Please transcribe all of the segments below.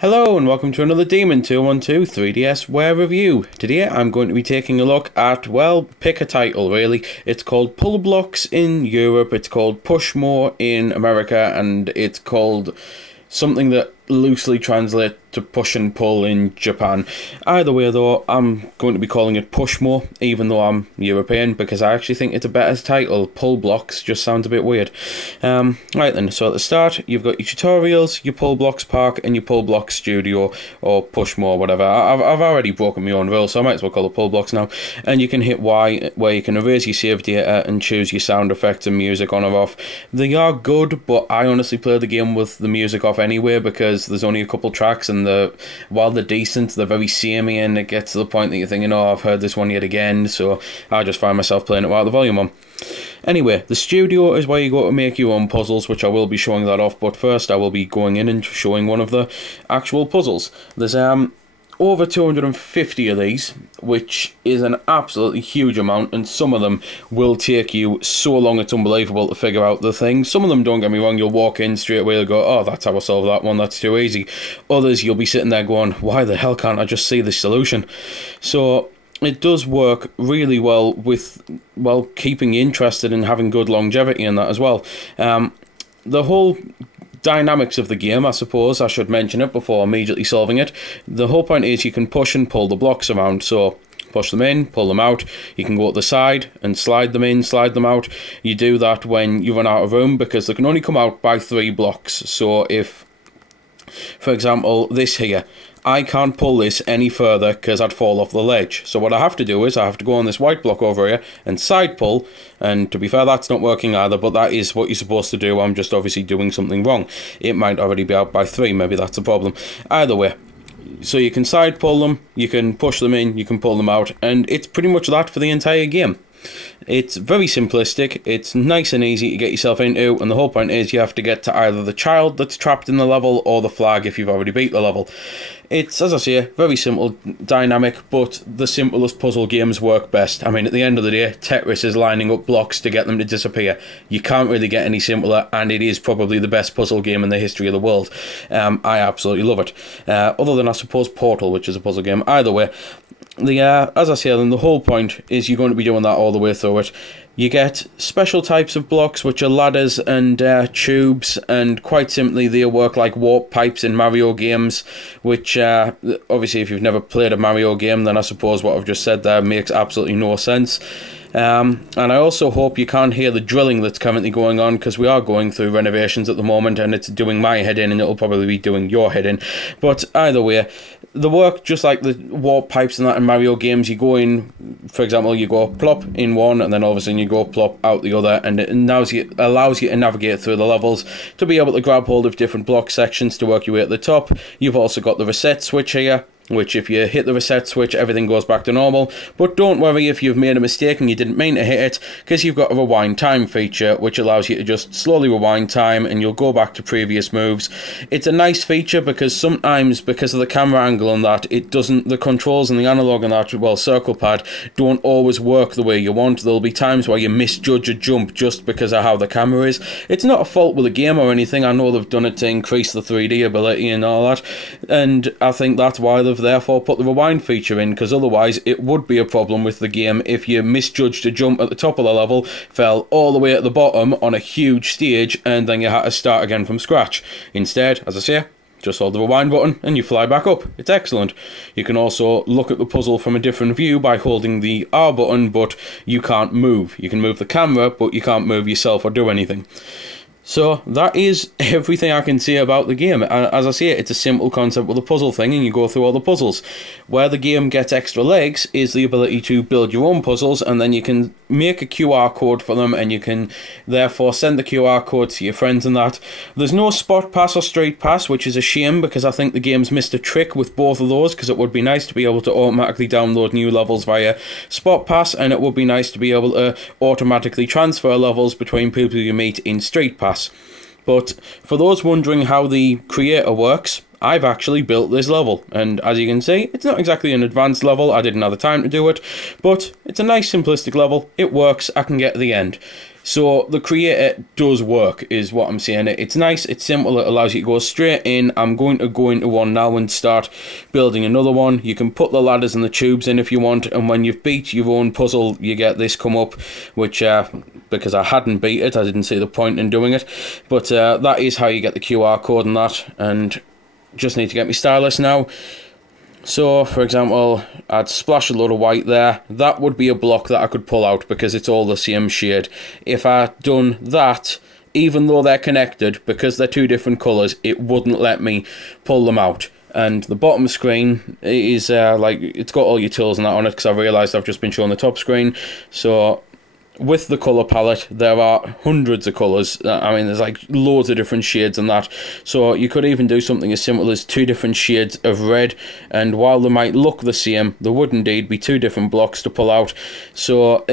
Hello and welcome to another Demon 212 3DSWare review. Today I'm going to be taking a look at, well, pick a title really. It's called Pullblox in Europe, it's called Pushmore in America, and it's called something that loosely translates to push and pull in Japan. Either way though, I'm going to be calling it Pushmore, even though I'm European, because I actually think it's a better title. Pullblox just sounds a bit weird. Right then, so at the start, you've got your tutorials, your Pullblox Park, and your Pullblox Studio, or Pushmore, whatever. I've already broken my own rule, so I might as well call it Pullblox now. And you can hit Y, where you can erase your save data and choose your sound effects and music on or off. They are good, but I honestly play the game with the music off anyway, because there's only a couple tracks, and while they're decent, they're very samey, and it gets to the point that you're thinking, oh, I've heard this one yet again, so I just find myself playing it without the volume on. Anyway, the studio is where you go to make your own puzzles, which I will be showing that off, but first I will be going in and showing one of the actual puzzles. There's over 250 of these, which is an absolutely huge amount, and some of them will take you so long it's unbelievable to figure out the thing. Some of them, don't get me wrong, you'll walk in straight away and go, oh, that's how I solve that one, that's too easy. Others, you'll be sitting there going, why the hell can't I just see this solution? So it does work really well with, well, keeping you interested and having good longevity in that as well. The whole dynamics of the game, I suppose I should mention it before immediately solving it. The whole point is you can push and pull the blocks around, so push them in, pull them out. You can go to the side and slide them in, slide them out. You do that when you run out of room, because they can only come out by 3 blocks. So if, for example, this here, I can't pull this any further because I'd fall off the ledge. So what I have to do is I have to go on this white block over here and side pull, and to be fair, that's not working either, but that is what you're supposed to do. I'm just obviously doing something wrong. It might already be out by 3, maybe that's a problem. Either way, so you can side pull them, you can push them in, you can pull them out, and it's pretty much that for the entire game. It's very simplistic, it's nice and easy to get yourself into, and the whole point is you have to get to either the child that's trapped in the level or the flag if you've already beat the level. It's, as I say, very simple, dynamic, but the simplest puzzle games work best. I mean, at the end of the day, Tetris is lining up blocks to get them to disappear. You can't really get any simpler, and it is probably the best puzzle game in the history of the world. I absolutely love it. Other than, I suppose, Portal, which is a puzzle game. Either way, as I say, then the whole point is you're going to be doing that all the way through it. You get special types of blocks, which are ladders and tubes, and quite simply they work like warp pipes in Mario games, which obviously if you've never played a Mario game, then I suppose what I've just said there makes absolutely no sense. And I also hope you can't hear the drilling that's currently going on, because we are going through renovations at the moment, and it's doing my head in, and it'll probably be doing your head in. But either way, the work just like the warp pipes and that in Mario games. You go in, for example, you go plop in one, and then all of a sudden you go plop out the other, and it allows you to navigate through the levels, to be able to grab hold of different block sections to work your way at the top. You've also got the reset switch here, which if you hit the reset switch, everything goes back to normal. But don't worry if you've made a mistake and you didn't mean to hit it, because you've got a rewind time feature, which allows you to just slowly rewind time, and you'll go back to previous moves. It's a nice feature, because sometimes, because of the camera angle and that, it doesn't, the controls and the analog and that, well, circle pad, don't always work the way you want. There'll be times where you misjudge a jump just because of how the camera is. It's not a fault with the game or anything. I know they've done it to increase the 3D ability and all that, and I think that's why they've therefore put the rewind feature in, because otherwise it would be a problem with the game if you misjudged a jump at the top of the level, fell all the way at the bottom on a huge stage, and then you had to start again from scratch. Instead, as I say, just hold the rewind button and you fly back up. It's excellent. You can also look at the puzzle from a different view by holding the R button, but you can't move. You can move the camera, but you can't move yourself or do anything. So that is everything I can say about the game. As I say, it's a simple concept with a puzzle thing, and you go through all the puzzles. Where the game gets extra legs is the ability to build your own puzzles, and then you can make a QR code for them, and you can therefore send the QR code to your friends and that. There's no spot pass or straight pass, which is a shame, because I think the game's missed a trick with both of those, because it would be nice to be able to automatically download new levels via spot pass, and it would be nice to be able to automatically transfer levels between people you meet in straight pass. But for those wondering how the creator works, I've actually built this level, and as you can see, it's not exactly an advanced level. I didn't have the time to do it, but it's a nice simplistic level. It works. I can get to the end. So the creator does work, is what I'm saying. It's nice, it's simple, it allows you to go straight in. I'm going to go into one now and start building another one. You can put the ladders and the tubes in if you want, and when you've beat your own puzzle, you get this come up, which because I hadn't beat it, I didn't see the point in doing it. But that is how you get the QR code and that, and just need to get my stylus now. So, for example, I'd splash a load of white there. That would be a block that I could pull out because it's all the same shade. If I'd done that, even though they're connected, because they're two different colours, it wouldn't let me pull them out. And the bottom screen is like, it's got all your tools and that on it, because I realised I've just been showing the top screen. So with the colour palette, there are hundreds of colours. I mean, there's like loads of different shades and that. So you could even do something as simple as 2 different shades of red. And while they might look the same, there would indeed be 2 different blocks to pull out. So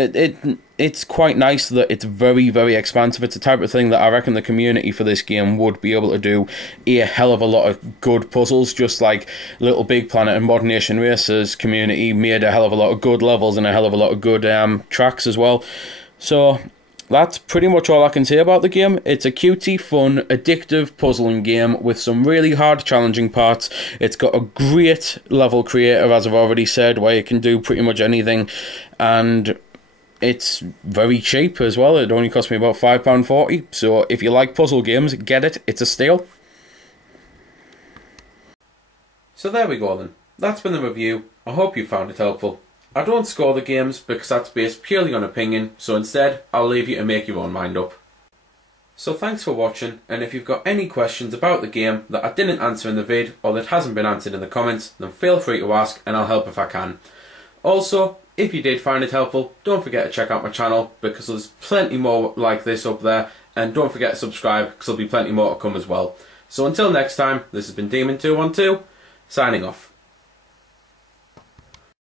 it's quite nice that it's very, very expansive. It's the type of thing that I reckon the community for this game would be able to do a hell of a lot of good puzzles, just like Little Big Planet and Modern Nation Racers community made a hell of a lot of good levels and a hell of a lot of good tracks as well. So that's pretty much all I can say about the game. It's a cutesy, fun, addictive puzzling game with some really hard, challenging parts. It's got a great level creator, as I've already said, where you can do pretty much anything, and it's very cheap as well. It only cost me about £5.40, so if you like puzzle games, get it. It's a steal. So there we go then. That's been the review. I hope you found it helpful. I don't score the games because that's based purely on opinion, so instead I'll leave you to make your own mind up. So thanks for watching, and if you've got any questions about the game that I didn't answer in the vid or that hasn't been answered in the comments, then feel free to ask and I'll help if I can. Also, if you did find it helpful, don't forget to check out my channel because there's plenty more like this up there, and don't forget to subscribe because there'll be plenty more to come as well. So until next time, this has been Demon212, signing off.